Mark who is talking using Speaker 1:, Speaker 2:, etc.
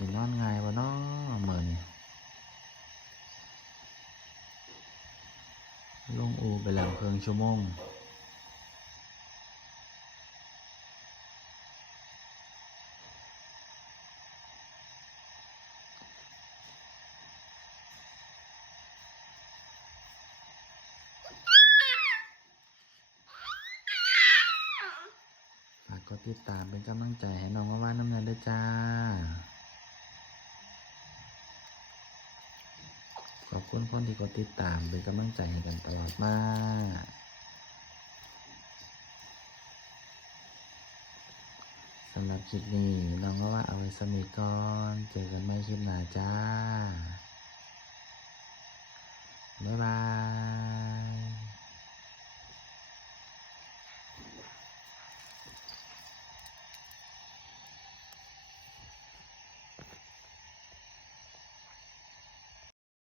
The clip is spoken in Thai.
Speaker 1: สินอนง่ายบ่เนาะมื้อนลงอูไปแล้วครึ่งชั่วโมงฝากกดติดตามเป็นกำลังใจให้น้องว่าน้ำเงินด้วยจ้า ขอบ คุณคนที่กดติดตามเป็นกำลังใจให้กันตลอดมาสำหรับคลิปนี้น้องก็ว่าเอาไว้สมีก่อนเจอกันไม่คลิปหน้าจ้า บ๊ายบาย